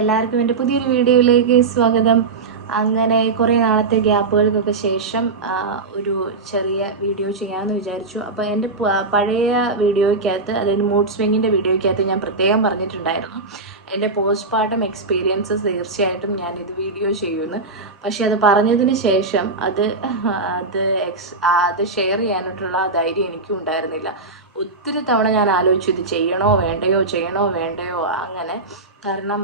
എല്ലാവർക്കും എൻ്റെ പുതിയൊരു വീഡിയോയിലേക്ക് സ്വാഗതം. അങ്ങനെ കുറേ നാളത്തെ ഗ്യാപ്പുകൾക്കൊക്കെ ശേഷം ഒരു ചെറിയ വീഡിയോ ചെയ്യാമെന്ന് വിചാരിച്ചു. അപ്പോൾ എൻ്റെ പഴയ വീഡിയോയ്ക്കകത്ത്, അതായത് മൂഡ് സ്വിങ്ങിൻ്റെ വീഡിയോയ്ക്കകത്ത് ഞാൻ പ്രത്യേകം പറഞ്ഞിട്ടുണ്ടായിരുന്നു എൻ്റെ പോസ്റ്റ്മോർട്ടം എക്സ്പീരിയൻസസ് തീർച്ചയായിട്ടും ഞാനിത് വീഡിയോ ചെയ്യുമെന്ന്. പക്ഷേ അത് പറഞ്ഞതിന് ശേഷം അത് ഷെയർ ചെയ്യാനായിട്ടുള്ള ധൈര്യം എനിക്കും ഉണ്ടായിരുന്നില്ല. ഒത്തിരി തവണ ഞാൻ ആലോചിച്ചു, ഇത് ചെയ്യണോ വേണ്ടയോ അങ്ങനെ. കാരണം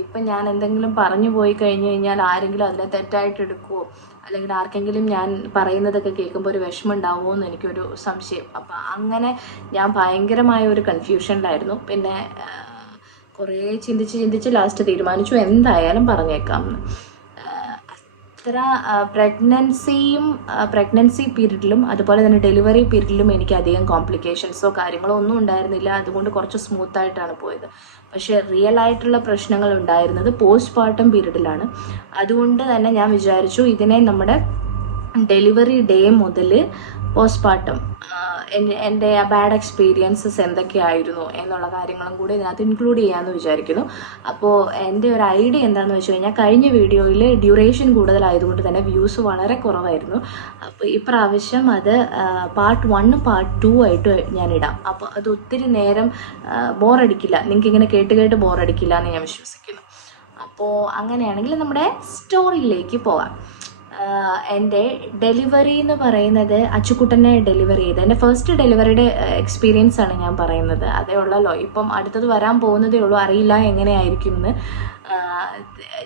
ഇപ്പം ഞാൻ എന്തെങ്കിലും പറഞ്ഞു പോയി കഴിഞ്ഞ് കഴിഞ്ഞാൽ ആരെങ്കിലും അതിനെ തെറ്റായിട്ട് എടുക്കുമോ, അല്ലെങ്കിൽ ആർക്കെങ്കിലും ഞാൻ പറയുന്നതൊക്കെ കേൾക്കുമ്പോൾ ഒരു വിഷമം ഉണ്ടാവുമോ എന്ന് എനിക്കൊരു സംശയം. അപ്പം അങ്ങനെ ഞാൻ ഭയങ്കരമായ ഒരു കൺഫ്യൂഷനിലായിരുന്നു. പിന്നെ കുറേ ചിന്തിച്ച് ലാസ്റ്റ് തീരുമാനിച്ചു എന്തായാലും പറഞ്ഞേക്കാം എന്ന്. അത്ര പ്രഗ്നൻസി പീരീഡിലും അതുപോലെ തന്നെ ഡെലിവറി പീരീഡിലും എനിക്ക് അധികം കോംപ്ലിക്കേഷൻസോ കാര്യങ്ങളോ ഒന്നും ഉണ്ടായിരുന്നില്ല. അതുകൊണ്ട് കുറച്ച് സ്മൂത്തായിട്ടാണ് പോയത്. പക്ഷേ റിയൽ ആയിട്ടുള്ള പ്രശ്നങ്ങൾ ഉണ്ടായിരുന്നത് പോസ്റ്റ്മോർട്ടം പീരീഡിലാണ്. അതുകൊണ്ട് തന്നെ ഞാൻ വിചാരിച്ചു ഇതിനെ നമ്മുടെ ഡെലിവറി ഡേ മുതൽ പോസ്റ്റ്മോർട്ടം എൻ്റെ ബാഡ് എക്സ്പീരിയൻസസ് എന്തൊക്കെയായിരുന്നു എന്നുള്ള കാര്യങ്ങളും കൂടി ഇതിനകത്ത് ഇൻക്ലൂഡ് ചെയ്യാമെന്ന് വിചാരിക്കുന്നു. അപ്പോൾ എൻ്റെ ഒരു ഐഡിയ എന്താണെന്ന് വെച്ച് കഴിഞ്ഞാൽ, കഴിഞ്ഞ വീഡിയോയിൽ ഡ്യൂറേഷൻ കൂടുതലായതുകൊണ്ട് തന്നെ വ്യൂസ് വളരെ കുറവായിരുന്നു. അപ്പോൾ ഇപ്രാവശ്യം അത് പാർട്ട് 1 പാർട്ട് 2 ആയിട്ട് ഞാൻ ഇടാം. അപ്പോൾ അത് ഒത്തിരി നേരം ബോറടിക്കില്ല, നിങ്ങൾക്ക് ഇങ്ങനെ കേട്ട് ബോറടിക്കില്ല എന്ന് ഞാൻ വിശ്വസിക്കുന്നു. അപ്പോൾ അങ്ങനെയാണെങ്കിൽ നമ്മുടെ സ്റ്റോറിയിലേക്ക് പോകാം. എൻ്റെ ഡെലിവറി എന്ന് പറയുന്നത്, അച്ചുക്കുട്ടനെ ഡെലിവറി ചെയ്ത് എൻ്റെ ഫസ്റ്റ് ഡെലിവറിയുടെ എക്സ്പീരിയൻസ് ആണ് ഞാൻ പറയുന്നത്. അതേ ഉള്ളല്ലോ, ഇപ്പം അടുത്തത് വരാൻ പോകുന്നതേ ഉള്ളൂ. അറിയില്ല എങ്ങനെയായിരിക്കും എന്ന്.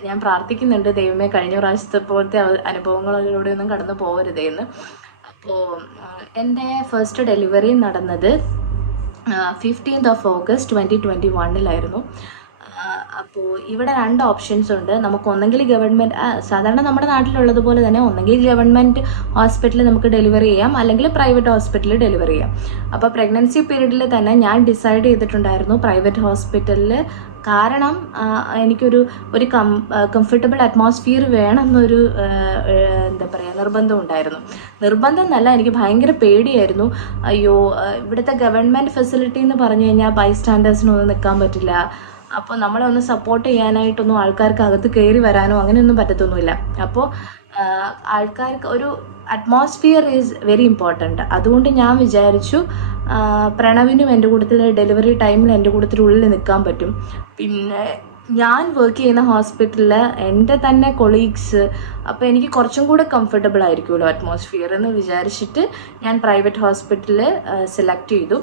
ഞാൻ പ്രാർത്ഥിക്കുന്നുണ്ട്, ദൈവമേ കഴിഞ്ഞ പ്രാവശ്യത്തെ പോലത്തെ അനുഭവങ്ങളിലൂടെയൊന്നും കടന്നു പോകരുതേന്ന്. അപ്പോൾ എൻ്റെ ഫസ്റ്റ് ഡെലിവറി നടന്നത് 15th August 2021 അപ്പോൾ ഇവിടെ 2 ഓപ്ഷൻസ് ഉണ്ട്. നമുക്ക് ഒന്നെങ്കിൽ ഗവൺമെൻറ്, സാധാരണ നമ്മുടെ നാട്ടിലുള്ളതുപോലെ തന്നെ ഒന്നെങ്കിൽ ഗവൺമെൻറ് ഹോസ്പിറ്റലിൽ നമുക്ക് ഡെലിവറി ചെയ്യാം, അല്ലെങ്കിൽ പ്രൈവറ്റ് ഹോസ്പിറ്റലിൽ ഡെലിവറി ചെയ്യാം. അപ്പോൾ പ്രഗ്നൻസി പീരീഡിൽ തന്നെ ഞാൻ ഡിസൈഡ് ചെയ്തിട്ടുണ്ടായിരുന്നു പ്രൈവറ്റ് ഹോസ്പിറ്റലിൽ. കാരണം എനിക്കൊരു കംഫർട്ടബിൾ അറ്റ്മോസ്ഫിയർ വേണമെന്നൊരു എന്താ പറയുക നിർബന്ധം ഉണ്ടായിരുന്നു. നിർബന്ധം എന്നല്ല, എനിക്ക് ഭയങ്കര പേടിയായിരുന്നു. അയ്യോ, ഇവിടുത്തെ ഗവൺമെൻറ് ഫെസിലിറ്റി എന്ന് പറഞ്ഞു കഴിഞ്ഞാൽ ബൈസ്റ്റാൻഡേഴ്സിനൊന്നും നിൽക്കാൻ പറ്റില്ല. അപ്പോൾ നമ്മളെ ഒന്ന് സപ്പോർട്ട് ചെയ്യാനായിട്ടൊന്നും ആൾക്കാർക്ക് അകത്ത് കയറി വരാനോ അങ്ങനെയൊന്നും പറ്റത്തൊന്നുമില്ല. അപ്പോൾ ആൾക്കാർക്ക് ഒരു അറ്റ്മോസ്ഫിയർ ഈസ് വെരി ഇമ്പോർട്ടൻറ്റ്. അതുകൊണ്ട് ഞാൻ വിചാരിച്ചു പ്രണവിനും എൻ്റെ കൂട്ടത്തിൽ ഡെലിവറി ടൈമിൽ എൻ്റെ കൂട്ടത്തിനുള്ളിൽ നിൽക്കാൻ പറ്റും. പിന്നെ ഞാൻ വർക്ക് ചെയ്യുന്ന ഹോസ്പിറ്റലിൽ എൻ്റെ തന്നെ കൊളീഗ്സ്, അപ്പോൾ എനിക്ക് കുറച്ചും കൂടെ കംഫർട്ടബിൾ ആയിരിക്കുമല്ലോ അറ്റ്മോസ്ഫിയർ എന്ന് വിചാരിച്ചിട്ട് ഞാൻ പ്രൈവറ്റ് ഹോസ്പിറ്റൽ സെലക്ട് ചെയ്തു.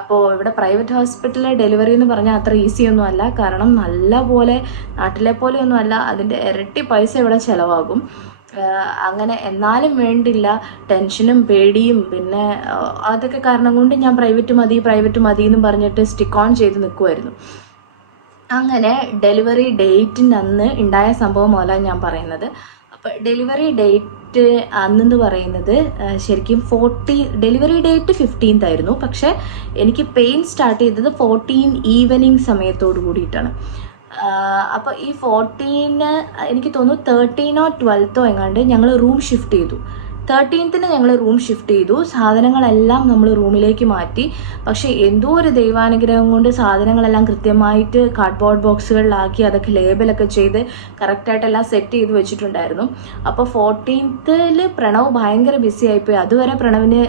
അപ്പോൾ ഇവിടെ പ്രൈവറ്റ് ഹോസ്പിറ്റലിലെ ഡെലിവറി എന്ന് പറഞ്ഞാൽ അത്ര ഈസി ഒന്നും അല്ല. കാരണം നല്ല പോലെ നാട്ടിലെ പോലെയൊന്നും അല്ല, അതിൻ്റെ ഇരട്ടി പൈസ ഇവിടെ ചിലവാകും. അങ്ങനെ എന്നാലും വേണ്ടില്ല, ടെൻഷനും പേടിയും പിന്നെ അതൊക്കെ കാരണം കൊണ്ട് ഞാൻ പ്രൈവറ്റ് മതി എന്ന് പറഞ്ഞിട്ട് സ്റ്റിക്ക് ഓൺ ചെയ്ത് നിൽക്കുമായിരുന്നു. അങ്ങനെ ഡെലിവറി ഡേറ്റിൻ്റെ അന്ന് ഉണ്ടായ സംഭവം പോലാണ് ഞാൻ പറയുന്നത്. അപ്പോൾ ഡെലിവറി ഡേറ്റ് അന്നെന്ന് പറയുന്നത് ശരിക്കും ഡെലിവറി ഡേറ്റ് 15th ആയിരുന്നു. പക്ഷേ എനിക്ക് പെയിൻ സ്റ്റാർട്ട് ചെയ്തത് 14 ഈവനിങ് സമയത്തോട് കൂടിയിട്ടാണ്. അപ്പോൾ ഈ 14 എനിക്ക് തോന്നുന്നു 13 or 12 എങ്ങാണ്ട് ഞങ്ങൾ റൂം ഷിഫ്റ്റ് ചെയ്തു. 13th ഞങ്ങൾ റൂം ഷിഫ്റ്റ് ചെയ്തു. സാധനങ്ങളെല്ലാം നമ്മൾ റൂമിലേക്ക് മാറ്റി. പക്ഷേ എന്തോ ഒരു ദൈവാനുഗ്രഹം കൊണ്ട് സാധനങ്ങളെല്ലാം കൃത്യമായിട്ട് കാർഡ്ബോർഡ് ബോക്സുകളിലാക്കി അതൊക്കെ ലേബലൊക്കെ ചെയ്ത് കറക്റ്റായിട്ടെല്ലാം സെറ്റ് ചെയ്ത് വെച്ചിട്ടുണ്ടായിരുന്നു. അപ്പോൾ 14th പ്രണവ് ഭയങ്കര ബിസി ആയിപ്പോയി. അതുവരെ പ്രണവിന്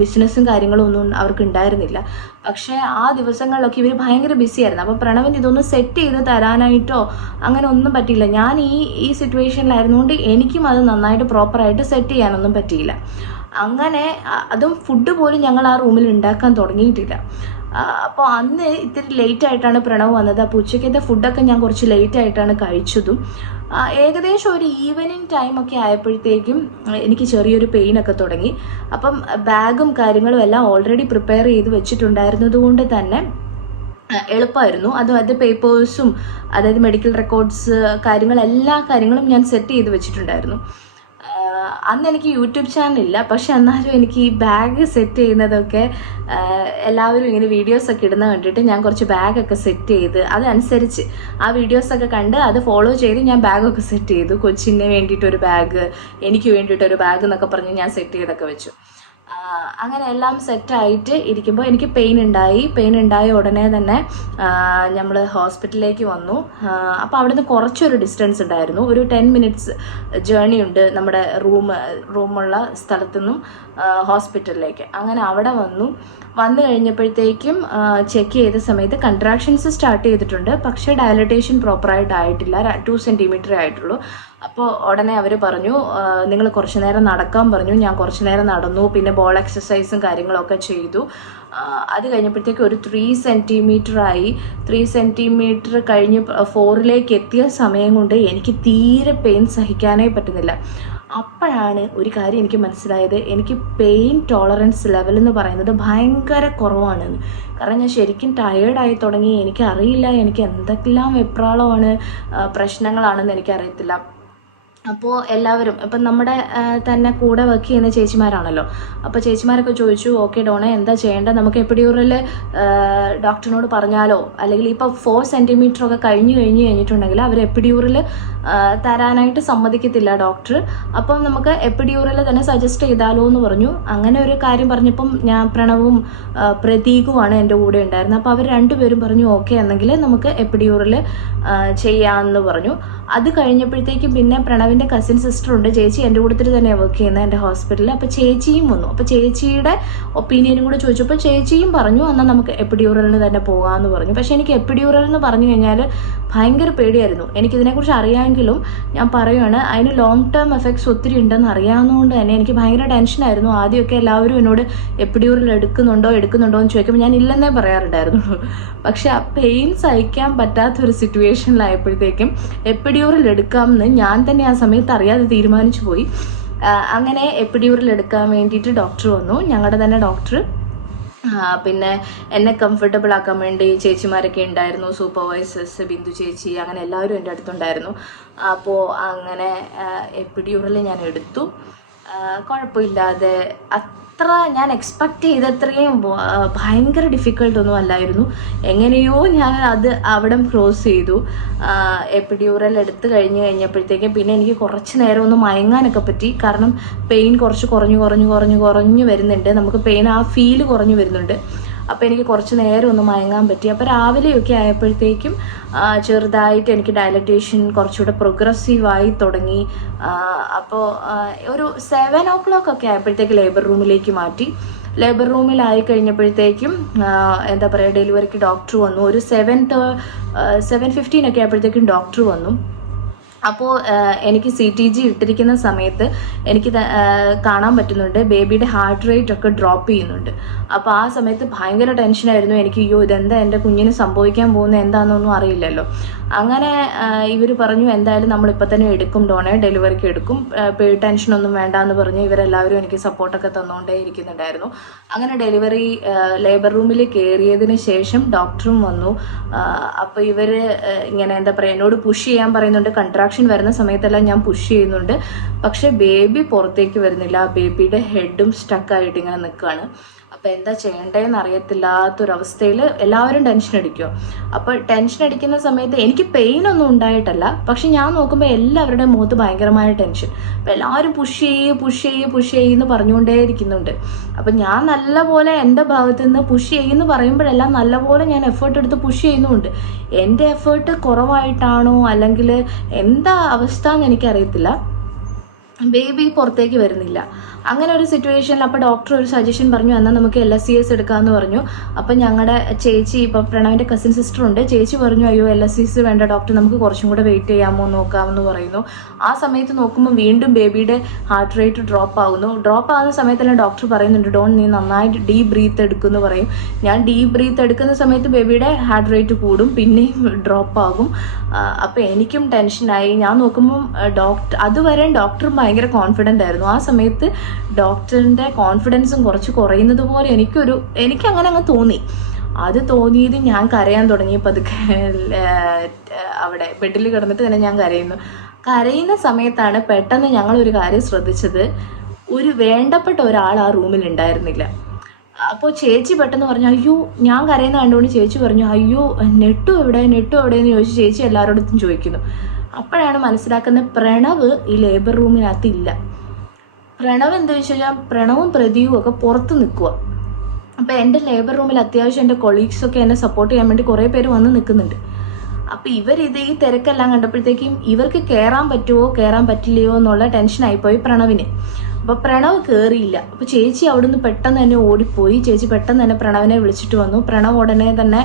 ബിസിനസ്സും കാര്യങ്ങളും ഒന്നും അവർക്ക് ഉണ്ടായിരുന്നില്ല. പക്ഷേ ആ ദിവസങ്ങളിലൊക്കെ ഇവർ ഭയങ്കര ബിസി ആയിരുന്നു. അപ്പോൾ പ്രണവിന് ഇതൊന്നും സെറ്റ് ചെയ്ത് തരാനായിട്ടോ അങ്ങനെ ഒന്നും പറ്റിയില്ല. ഞാൻ ഈ സിറ്റുവേഷനിലായിരുന്നുകൊണ്ട് എനിക്കും അത് നന്നായിട്ട് പ്രോപ്പറായിട്ട് സെറ്റ് ചെയ്യാനൊന്നും പറ്റിയില്ല. അങ്ങനെ അതും ഫുഡ് പോലും ഞങ്ങൾ ആ റൂമിൽ ഉണ്ടാക്കാൻ തുടങ്ങിയിട്ടില്ല. അപ്പോൾ അന്ന് ഇത്തിരി ലേറ്റായിട്ടാണ് പ്രണവ് വന്നത്. അപ്പോൾ ഉച്ചയ്ക്കത്തെ ഫുഡൊക്കെ ഞാൻ കുറച്ച് ലേറ്റായിട്ടാണ് കഴിച്ചതും. ഏകദേശം ഒരു ഈവനിങ് ടൈമൊക്കെ ആയപ്പോഴത്തേക്കും എനിക്ക് ചെറിയൊരു പെയിനൊക്കെ തുടങ്ങി. അപ്പം ബാഗും കാര്യങ്ങളും എല്ലാം ഓൾറെഡി പ്രിപ്പയർ ചെയ്ത് വെച്ചിട്ടുണ്ടായിരുന്നത് കൊണ്ട് തന്നെ എളുപ്പമായിരുന്നു. അത് പേപ്പേഴ്സും, അതായത് മെഡിക്കൽ റെക്കോർഡ്സ് എല്ലാ കാര്യങ്ങളും ഞാൻ സെറ്റ് ചെയ്ത് വെച്ചിട്ടുണ്ടായിരുന്നു. അന്ന് എനിക്ക് യൂട്യൂബ് ചാനലില്ല. പക്ഷെ എന്നാലും എനിക്ക് ഈ ബാഗ് സെറ്റ് ചെയ്യുന്നതൊക്കെ എല്ലാവരും ഇങ്ങനെ വീഡിയോസൊക്കെ ഇടുന്ന കണ്ടിട്ട് ഞാൻ കുറച്ച് ബാഗൊക്കെ സെറ്റ് ചെയ്ത് അതനുസരിച്ച് ആ വീഡിയോസൊക്കെ കണ്ട് അത് ഫോളോ ചെയ്ത് ഞാൻ ബാഗൊക്കെ സെറ്റ് ചെയ്തു. കൊച്ചിന് വേണ്ടിയിട്ടൊരു ബാഗ്, എനിക്ക് വേണ്ടിയിട്ടൊരു ബാഗ് എന്നൊക്കെ പറഞ്ഞ് ഞാൻ സെറ്റ് ചെയ്തൊക്കെ വെച്ചു. അങ്ങനെ എല്ലാം സെറ്റായിട്ട് ഇരിക്കുമ്പോൾ എനിക്ക് പെയിൻ ഉണ്ടായി ഉടനെ തന്നെ നമ്മൾ ഹോസ്പിറ്റലിലേക്ക് വന്നു. അപ്പോൾ അവിടുന്ന് കുറച്ചൊരു ഡിസ്റ്റൻസ് ഉണ്ടായിരുന്നു, ഒരു 10 മിനിറ്റ്സ് ജേർണി ഉണ്ട് നമ്മുടെ റൂമുള്ള സ്ഥലത്തുനിന്നും ഹോസ്പിറ്റലിലേക്ക്. അങ്ങനെ അവിടെ വന്നു കഴിഞ്ഞപ്പോഴത്തേക്കും ചെക്ക് ചെയ്ത സമയത്ത് കൺട്രാക്ഷൻസ് സ്റ്റാർട്ട് ചെയ്തിട്ടുണ്ട്, പക്ഷേ ഡയലറ്റേഷൻ പ്രോപ്പറായിട്ട് ആയിട്ടില്ല, 2 സെൻറ്റിമീറ്ററേ ആയിട്ടുള്ളൂ. അപ്പോൾ ഉടനെ അവർ പറഞ്ഞു നിങ്ങൾ കുറച്ച് നേരം നടക്കാൻ പറഞ്ഞു. ഞാൻ കുറച്ച് നേരം നടന്നു, പിന്നെ ബോൾ എക്സസൈസും കാര്യങ്ങളൊക്കെ ചെയ്തു. അത് കഴിഞ്ഞപ്പോഴത്തേക്ക് ഒരു 3 സെൻറ്റിമീറ്റർ ആയി. 3 സെൻറ്റിമീറ്റർ കഴിഞ്ഞ് 4ലേക്ക് എത്തിയ സമയം കൊണ്ട് എനിക്ക് തീരെ പെയിൻ സഹിക്കാനേ പറ്റുന്നില്ല. അപ്പോഴാണ് ഒരു കാര്യം എനിക്ക് മനസ്സിലായത്, എനിക്ക് പെയിൻ ടോളറൻസ് ലെവൽ എന്ന് പറയുന്നത് ഭയങ്കര കുറവാണെന്ന്. കാരണം ഞാൻ ശരിക്കും ടയേർഡായി തുടങ്ങി. എനിക്കറിയില്ല എനിക്ക് എന്തെല്ലാം വെപ്രാളമാണ് പ്രശ്നങ്ങളാണെന്ന് എനിക്കറിയത്തില്ല. അപ്പോൾ എല്ലാവരും ഇപ്പം നമ്മുടെ തന്നെ കൂടെ വർക്ക് ചെയ്യുന്ന ചേച്ചിമാരാണല്ലോ, അപ്പോൾ ചേച്ചിമാരൊക്കെ ചോദിച്ചു, ഓക്കെ ഡോണെ എന്താ ചെയ്യേണ്ടത്, നമുക്ക് എപ്പിഡ്യൂറൽ ഡോക്ടറിനോട് പറഞ്ഞാലോ, അല്ലെങ്കിൽ ഇപ്പോൾ 4 സെൻറ്റിമീറ്റർ ഒക്കെ കഴിഞ്ഞിട്ടുണ്ടെങ്കിൽ അവർ എപ്പിഡ്യൂറൽ തരാനായിട്ട് സമ്മതിക്കത്തില്ല ഡോക്ടർ. അപ്പം നമുക്ക് എപ്പിഡ്യൂറൽ തന്നെ സജസ്റ്റ് ചെയ്താലോ എന്ന് പറഞ്ഞു. അങ്ങനെ ഒരു കാര്യം പറഞ്ഞപ്പം ഞാൻ പ്രണവും പ്രതീകുമാണ് എൻ്റെ കൂടെ ഉണ്ടായിരുന്നത്. അപ്പോൾ അവർ രണ്ടുപേരും പറഞ്ഞു ഓക്കെ എന്നെങ്കിൽ നമുക്ക് എപ്പിഡ്യൂറൽ ചെയ്യാമെന്ന് പറഞ്ഞു. അത് കഴിഞ്ഞപ്പോഴത്തേക്കും പിന്നെ പ്രണവിൻ്റെ കസിൻ സിസ്റ്റർ ഉണ്ട്, ചേച്ചി എൻ്റെ കൂട്ടത്തിൽ തന്നെ വർക്ക് ചെയ്യുന്നത് എൻ്റെ ഹോസ്പിറ്റലിൽ. അപ്പോൾ ചേച്ചിയും വന്നു. അപ്പോൾ ചേച്ചിയുടെ ഒപ്പീനിയനും കൂടെ ചോദിച്ചപ്പോൾ ചേച്ചിയും പറഞ്ഞു എന്നാൽ നമുക്ക് എപ്പിഡ്യൂറലിന് തന്നെ പോകാമെന്ന് പറഞ്ഞു. പക്ഷേ എനിക്ക് എപ്പിഡ്യൂറൽ എന്ന് പറഞ്ഞു കഴിഞ്ഞാൽ ഭയങ്കര പേടിയായിരുന്നു. എനിക്കിതിനെക്കുറിച്ച് അറിയാമെങ്കിലും ഞാൻ പറയുകയാണ്, അതിന് ലോങ് ടേം എഫക്ട്സ് ഒത്തിരി ഉണ്ടെന്ന് അറിയാവുന്നതുകൊണ്ട് തന്നെ എനിക്ക് ഭയങ്കര ടെൻഷനായിരുന്നു. ആദ്യമൊക്കെ എല്ലാവരും എന്നോട് എപ്പിഡ്യൂറൽ എടുക്കുന്നുണ്ടോ എന്ന് ചോദിക്കുമ്പോൾ ഞാൻ ഇല്ലെന്നേ പറയാറുണ്ടായിരുന്നുള്ളൂ. പക്ഷെ ആ പെയിൻ സഹിക്കാൻ പറ്റാത്തൊരു സിറ്റുവേഷനിലായപ്പോഴത്തേക്കും എപ്പിഡ്യൂറൽ എടുക്കാമെന്ന് ഞാൻ തന്നെ ആ സമയത്ത് അറിയാതെ തീരുമാനിച്ചു പോയി. അങ്ങനെ എപ്പിഡ്യൂറൽ എടുക്കാൻ വേണ്ടിയിട്ട് ഡോക്ടർ വന്നു, ഞങ്ങളുടെ തന്നെ ഡോക്ടർ. പിന്നെ എന്നെ കംഫർട്ടബിൾ ആക്കാൻ വേണ്ടി ചേച്ചിമാരൊക്കെ ഉണ്ടായിരുന്നു, സൂപ്പർവൈസേഴ്സ്, ബിന്ദു ചേച്ചി, അങ്ങനെ എല്ലാവരും എൻ്റെ അടുത്തുണ്ടായിരുന്നു. അപ്പോൾ അങ്ങനെ എപ്പിഡ്യൂറൽ ഞാൻ എടുത്തു. കുഴപ്പമില്ലാതെ, അത്ര ഞാൻ എക്സ്പെക്റ്റ് ചെയ്തത്രയും ഭയങ്കര ഡിഫിക്കൽട്ടൊന്നും അല്ലായിരുന്നു. എങ്ങനെയോ ഞാൻ അത് അവിടെ ക്രോസ് ചെയ്തു. എപ്പിഡ്യൂറൽ എടുത്ത് കഴിഞ്ഞപ്പോഴത്തേക്കും പിന്നെ എനിക്ക് കുറച്ച് നേരം ഒന്ന് മയങ്ങാനൊക്കെ പറ്റി. കാരണം പെയിൻ കുറച്ച് കുറഞ്ഞു വരുന്നുണ്ട്, നമുക്ക് പെയിൻ ആ ഫീല് കുറഞ്ഞു വരുന്നുണ്ട്. അപ്പോൾ എനിക്ക് കുറച്ച് നേരം ഒന്ന് മയങ്ങാൻ പറ്റി. അപ്പോൾ രാവിലെയൊക്കെ ആയപ്പോഴത്തേക്കും ചെറുതായിട്ട് എനിക്ക് ഡയലറ്റേഷൻ കുറച്ചുകൂടെ പ്രോഗ്രസീവായി തുടങ്ങി. അപ്പോൾ ഒരു 7 o'clock ഒക്കെ ആയപ്പോഴത്തേക്ക് ലേബർ റൂമിലേക്ക് മാറ്റി. ലേബർ റൂമിലായി കഴിഞ്ഞപ്പോഴത്തേക്കും എന്താ പറയുക, ഡെലിവറിക്ക് ഡോക്ടർ വന്നു. ഒരു 7:15 ഒക്കെ ആയപ്പോഴത്തേക്കും ഡോക്ടർ വന്നു. അപ്പോൾ എനിക്ക് CTG ഇട്ടിരിക്കുന്ന സമയത്ത് എനിക്ക് കാണാൻ പറ്റുന്നുണ്ട് ബേബിയുടെ ഹാർട്ട് റേറ്റ് ഒക്കെ ഡ്രോപ്പ് ചെയ്യുന്നുണ്ട്. അപ്പോൾ ആ സമയത്ത് ഭയങ്കര ടെൻഷനായിരുന്നു എനിക്ക്. അയ്യോ ഇതെന്താ എൻ്റെ കുഞ്ഞിന് സംഭവിക്കാൻ പോകുന്നത് എന്താണെന്നൊന്നും അറിയില്ലല്ലോ. അങ്ങനെ ഇവർ പറഞ്ഞു എന്തായാലും നമ്മളിപ്പോൾ തന്നെ എടുക്കും ഡോണെ, ഡെലിവറിക്ക് എടുക്കും, ടെൻഷനൊന്നും വേണ്ട എന്ന് പറഞ്ഞ് ഇവരെല്ലാവരും എനിക്ക് സപ്പോർട്ടൊക്കെ തന്നുകൊണ്ടേ ഇരിക്കുന്നുണ്ടായിരുന്നു. അങ്ങനെ ഡെലിവറി ലേബർ റൂമിൽ കയറിയതിന് ശേഷം ഡോക്ടറും വന്നു. അപ്പോൾ ഇവർ ഇങ്ങനെ എന്താ പറയുക, എന്നോട് പുഷ് ചെയ്യാൻ പറയുന്നുണ്ട്. കൺട്രാക്ഷൻ വരുന്ന സമയത്തെല്ലാം ഞാൻ പുഷ് ചെയ്യുന്നുണ്ട്, പക്ഷേ ബേബി പുറത്തേക്ക് വരുന്നില്ല. ബേബിയുടെ ഹെഡും സ്റ്റക്കായിട്ട് ഇങ്ങനെ നിൽക്കുകയാണ്. അപ്പോൾ എന്താ ചെയ്യേണ്ടതെന്ന് അറിയത്തില്ലാത്തൊരവസ്ഥയിൽ എല്ലാവരും ടെൻഷൻ അടിക്കുക. അപ്പോൾ ടെൻഷൻ അടിക്കുന്ന സമയത്ത് എനിക്ക് പെയിനൊന്നും ഉണ്ടായിട്ടല്ല, പക്ഷെ ഞാൻ നോക്കുമ്പോൾ എല്ലാവരുടെ മുഖത്ത് ഭയങ്കരമായ ടെൻഷൻ. അപ്പോൾ എല്ലാവരും പുഷ് ചെയ്യുമെന്ന് പറഞ്ഞുകൊണ്ടേ ഇരിക്കുന്നുണ്ട്. അപ്പം ഞാൻ നല്ലപോലെ എൻ്റെ ഭാഗത്ത് നിന്ന് പുഷ് ചെയ്യുമെന്ന് പറയുമ്പോഴെല്ലാം നല്ലപോലെ ഞാൻ എഫേർട്ട് എടുത്ത് പുഷ് ചെയ്യുന്നുമുണ്ട്. എൻ്റെ എഫേർട്ട് കുറവായിട്ടാണോ അല്ലെങ്കിൽ എന്താ അവസ്ഥ എന്ന് എനിക്കറിയത്തില്ല. ബേബി പുറത്തേക്ക് വരുന്നില്ല. അങ്ങനെ ഒരു സിറ്റുവേഷനിൽ അപ്പോൾ ഡോക്ടർ ഒരു സജഷൻ പറഞ്ഞു, എന്നാൽ നമുക്ക് LSCS എടുക്കാമെന്ന് പറഞ്ഞു. അപ്പം ഞങ്ങളുടെ ചേച്ചി, ഇപ്പോൾ പ്രണവിൻ്റെ കസിൻ സിസ്റ്റർ ഉണ്ട്, ചേച്ചി പറഞ്ഞു അയ്യോ LSCS വേണ്ട ഡോക്ടർ, നമുക്ക് കുറച്ചും കൂടെ വെയിറ്റ് ചെയ്യാമോ നോക്കാമെന്ന് പറയുന്നു. ആ സമയത്ത് നോക്കുമ്പോൾ വീണ്ടും ബേബിയുടെ ഹാർട്ട് റേറ്റ് ഡ്രോപ്പ് ആകുന്ന സമയത്തെല്ലാം ഡോക്ടർ പറയുന്നുണ്ട് ഡോൺ നീ നന്നായിട്ട് ഡീപ്പ് ബ്രീത്ത് എടുക്കുമെന്ന് പറയും. ഞാൻ ഡീപ്പ് ബ്രീത്ത് എടുക്കുന്ന സമയത്ത് ബേബിയുടെ ഹാർട്ട് റേറ്റ് കൂടും, പിന്നെയും ഡ്രോപ്പ് ആകും. അപ്പോൾ എനിക്കും ടെൻഷനായി. ഞാൻ നോക്കുമ്പം അതുവരെ ഡോക്ടർ ഭയങ്കര കോൺഫിഡൻ്റ് ആയിരുന്നു. ആ സമയത്ത് ഡോക്ടറിൻ്റെ കോൺഫിഡൻസും കുറച്ച് കുറയുന്നത് പോലെ എനിക്കങ്ങനെ അങ്ങ് തോന്നി. അത് തോന്നിയത് ഞാൻ കരയാൻ തുടങ്ങിയപ്പോൾ അവിടെ ബെഡിൽ കിടന്നിട്ട് തന്നെ ഞാൻ കരയുന്ന സമയത്താണ് പെട്ടെന്ന് ഞങ്ങളൊരു കാര്യം ശ്രദ്ധിച്ചത്, ഒരു വേണ്ടപ്പെട്ട ഒരാൾ ആ റൂമിൽ ഉണ്ടായിരുന്നില്ല. അപ്പോൾ ചേച്ചി പെട്ടെന്ന് പറഞ്ഞു അയ്യോ, ഞാൻ കരയുന്ന കണ്ടുകൊണ്ട് ചേച്ചി പറഞ്ഞു അയ്യോ നെട്ടു എവിടെയെന്ന് ചോദിച്ചു ചേച്ചി എല്ലാവരോടത്തും ചോദിക്കുന്നു. അപ്പോഴാണ് മനസ്സിലാക്കുന്നത് പ്രണവ് ഈ ലേബർ റൂമിനകത്ത് ഇല്ല. പ്രണവ് എന്താ വെച്ച് കഴിഞ്ഞാൽ പ്രണവും പ്രതിയും ഒക്കെ പുറത്ത് നിൽക്കുക. അപ്പോൾ എൻ്റെ ലേബർ റൂമിൽ അത്യാവശ്യം എൻ്റെ കൊളീഗ്സൊക്കെ എന്നെ സപ്പോർട്ട് ചെയ്യാൻ വേണ്ടി കുറേ പേര് വന്ന് നിൽക്കുന്നുണ്ട്. അപ്പോൾ ഈ തിരക്കെല്ലാം കണ്ടപ്പോഴത്തേക്കും ഇവർക്ക് കയറാൻ പറ്റുമോ കയറാൻ പറ്റില്ലയോ എന്നുള്ള ടെൻഷനായിപ്പോയി പ്രണവിന്. അപ്പോൾ പ്രണവ് കയറിയില്ല. അപ്പോൾ ചേച്ചി അവിടുന്ന് പെട്ടെന്ന് തന്നെ ഓടിപ്പോയി. ചേച്ചി പെട്ടെന്ന് തന്നെ പ്രണവിനെ വിളിച്ചിട്ട് വന്നു. പ്രണവ് ഉടനെ തന്നെ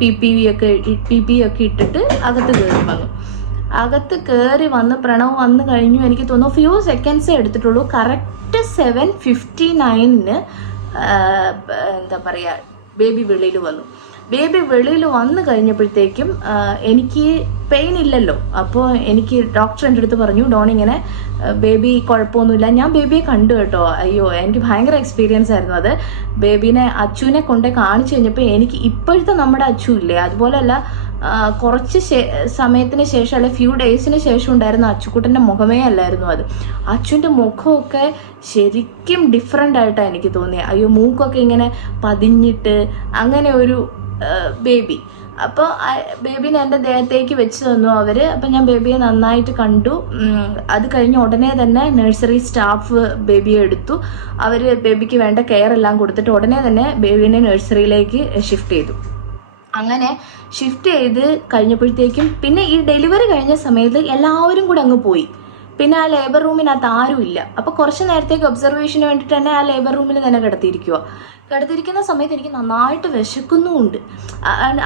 PPE ഒക്കെ ഇട്ടിട്ട് അകത്ത് കയറി വന്നു. അകത്ത് കയറി വന്ന് പ്രണവ് വന്നു കഴിഞ്ഞു. എനിക്ക് തോന്നുന്നു ഫ്യൂ സെക്കൻഡ്സേ എടുത്തിട്ടുള്ളൂ. കറക്റ്റ് 7:59 എന്താ പറയുക, ബേബി വെളിയിൽ വന്നു. ബേബി വെളിയിൽ വന്നു കഴിഞ്ഞപ്പോഴത്തേക്കും എനിക്ക് പെയിൻ ഇല്ലല്ലോ. അപ്പോൾ എനിക്ക് ഡോക്ടർ എൻ്റെ അടുത്ത് പറഞ്ഞു, ഡോൺ ഇങ്ങനെ ബേബി കുഴപ്പമൊന്നുമില്ല. ഞാൻ ബേബിയെ കണ്ടു കേട്ടോ. അയ്യോ, എനിക്ക് ഭയങ്കര എക്സ്പീരിയൻസ് ആയിരുന്നു അത്. ബേബീനെ അച്ചുവിനെ കൊണ്ടേ കാണിച്ചു കഴിഞ്ഞപ്പോൾ എനിക്ക് ഇപ്പോഴത്തെ നമ്മുടെ അച്ചു ഇല്ലേ, അതുപോലെയല്ല കുറച്ച് സമയത്തിന് ശേഷം അല്ലെ ഫ്യൂ ഡേയ്സിന് ശേഷം ഉണ്ടായിരുന്ന അച്ചുക്കുട്ടൻ്റെ മുഖമേ അല്ലായിരുന്നു അത്. അച്ചുവിൻ്റെ മുഖമൊക്കെ ശരിക്കും ഡിഫറെൻ്റ് ആയിട്ടാണ് എനിക്ക് തോന്നിയത്. അയ്യോ, മൂക്കൊക്കെ ഇങ്ങനെ പതിഞ്ഞിട്ട് അങ്ങനെ ഒരു ബേബി. അപ്പോൾ ബേബീനെ എൻ്റെ ദേഹത്തേക്ക് വെച്ച് തന്നു അവർ. അപ്പം ഞാൻ ബേബിയെ നന്നായിട്ട് കണ്ടു. അത് കഴിഞ്ഞ് ഉടനെ തന്നെ നഴ്സറി സ്റ്റാഫ് ബേബിയെ എടുത്തു. അവർ ബേബിക്ക് വേണ്ട കെയർ എല്ലാം കൊടുത്തിട്ട് ഉടനെ തന്നെ ബേബീനെ നഴ്സറിയിലേക്ക് ഷിഫ്റ്റ് ചെയ്തു. അങ്ങനെ ഷിഫ്റ്റ് ചെയ്ത് കഴിഞ്ഞപ്പോഴത്തേക്കും പിന്നെ ഈ ഡെലിവറി കഴിഞ്ഞ സമയത്ത് എല്ലാവരും കൂടെ അങ്ങ് പോയി. പിന്നെ ആ ലേബർ റൂമിനകത്ത് ആരും ഇല്ല. അപ്പോൾ കുറച്ച് നേരത്തേക്ക് ഒബ്സർവേഷന് വേണ്ടിയിട്ട് തന്നെ ആ ലേബർ റൂമിൽ തന്നെ കിടത്തിയിരിക്കുന്ന സമയത്ത് എനിക്ക് നന്നായിട്ട് വിശക്കുന്നുമുണ്ട്.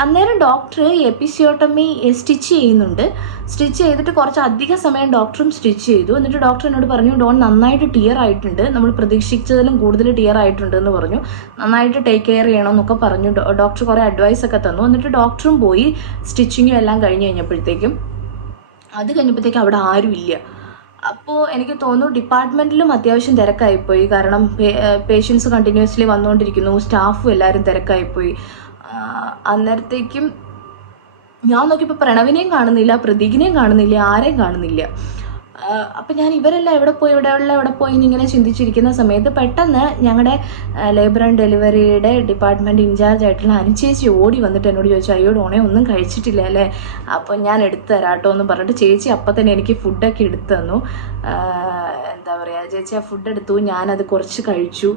അന്നേരം ഡോക്ടർ എപ്പിസിയോട്ടമി സ്റ്റിച്ച് ചെയ്യുന്നുണ്ട്. സ്റ്റിച്ച് ചെയ്തിട്ട് കുറച്ച് അധിക സമയം ഡോക്ടറും സ്റ്റിച്ച് ചെയ്തു. എന്നിട്ട് ഡോക്ടർ എന്നോട് പറഞ്ഞു, ഡോൺ നന്നായിട്ട് ടിയർ ആയിട്ടുണ്ട്, നമ്മൾ പ്രതീക്ഷിച്ചതിലും കൂടുതൽ ടിയർ ആയിട്ടുണ്ട് എന്ന് പറഞ്ഞു. നന്നായിട്ട് ടേക്ക് കെയർ ചെയ്യണം എന്നൊക്കെ പറഞ്ഞു. ഡോക്ടർ കുറേ അഡ്വൈസ് ഒക്കെ തന്നു. എന്നിട്ട് ഡോക്ടറും പോയി. സ്റ്റിച്ചിങ്ങും എല്ലാം കഴിഞ്ഞ് കഴിഞ്ഞപ്പോഴത്തേക്കും അവിടെ ആരും ഇല്ല. അപ്പോൾ എനിക്ക് തോന്നുന്നു ഡിപ്പാർട്ട്മെൻറ്റിലും അത്യാവശ്യം തിരക്കായിപ്പോയി. കാരണം പേഷ്യൻസ് കണ്ടിന്യൂസ്ലി വന്നുകൊണ്ടിരിക്കുന്നു, സ്റ്റാഫും എല്ലാവരും തിരക്കായിപ്പോയി. അന്നേരത്തേക്കും ഞാൻ നോക്കിയപ്പോൾ പ്രണവിനെയും കാണുന്നില്ല, പ്രതീകിനെയും കാണുന്നില്ല, ആരെയും കാണുന്നില്ല. അപ്പം ഞാൻ ഇവരെല്ലാം എവിടെ പോയി എന്നിങ്ങനെ ചിന്തിച്ചിരിക്കുന്ന സമയത്ത് പെട്ടെന്ന് ഞങ്ങളുടെ ലേബർ ആൻഡ് ഡെലിവറിയുടെ ഡിപ്പാർട്ട്മെൻറ്റ് ഇൻചാർജ് ആയിട്ടുള്ള അനുചേച്ചി ഓടി വന്നിട്ട് എന്നോട് ചോദിച്ചു, അയ്യോ ഡോണേ ഒന്നും കഴിച്ചിട്ടില്ല അല്ലേ, അപ്പോൾ ഞാൻ എടുത്തു തരാട്ടോ എന്ന് പറഞ്ഞിട്ട് ചേച്ചി അപ്പം തന്നെ എനിക്ക് ഫുഡൊക്കെ എടുത്തു തന്നു. എന്താ പറയുക, ചേച്ചി ആ ഫുഡ് എടുത്തു, ഞാനത് കുറച്ച് കഴിച്ചു.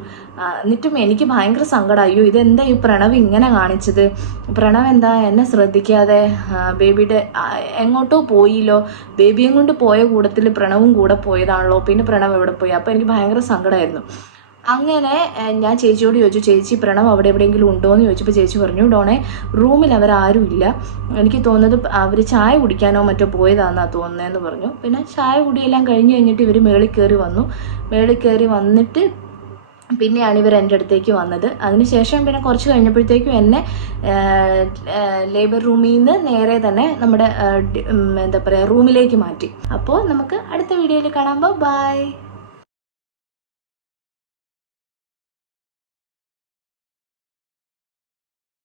എന്നിട്ടും എനിക്ക് ഭയങ്കര സങ്കടം. അയ്യോ ഇതെന്താ ഈ പ്രണവ് ഇങ്ങനെ കാണിച്ചത്, പ്രണവ് എന്താ എന്നെ ശ്രദ്ധിക്കാതെ ബേബിയുടെ എങ്ങോട്ടോ പോയില്ലോ, ബേബിയും കൊണ്ട് പോയ കൂട്ടത്തിൽ പ്രണവും കൂടെ പോയതാണല്ലോ, പിന്നെ പ്രണവ് എവിടെ പോയി. അപ്പോൾ എനിക്ക് ഭയങ്കര സങ്കടമായിരുന്നു. അങ്ങനെ ഞാൻ ചേച്ചിയോട് ചോദിച്ചു, ചേച്ചി പ്രണവ് അവിടെ എവിടെയെങ്കിലും ഉണ്ടോ എന്ന് ചോദിച്ചപ്പോൾ ചേച്ചി പറഞ്ഞു, ഡോണേ റൂമിൽ അവരാരും ഇല്ല, എനിക്ക് തോന്നുന്നത് അവർ ചായ കുടിക്കാനോ മറ്റോ പോയതാണെന്നാണ് തോന്നുന്നതെന്ന് പറഞ്ഞു. പിന്നെ ചായ കുടിയെല്ലാം കഴിഞ്ഞ് കഴിഞ്ഞിട്ട് ഇവർ മേളിൽ കയറി വന്നിട്ട് പിന്നെയാണ് ഇവർ എൻ്റെ അടുത്തേക്ക് വന്നത്. അതിനുശേഷം പിന്നെ കുറച്ച് കഴിഞ്ഞപ്പോഴത്തേക്കും എന്നെ ലേബർ റൂമിൽ നിന്ന് നേരെ തന്നെ നമ്മുടെ എന്താ പറയുക റൂമിലേക്ക് മാറ്റി. അപ്പോൾ നമുക്ക് അടുത്ത വീഡിയോയിൽ കാണാം. ബൈ.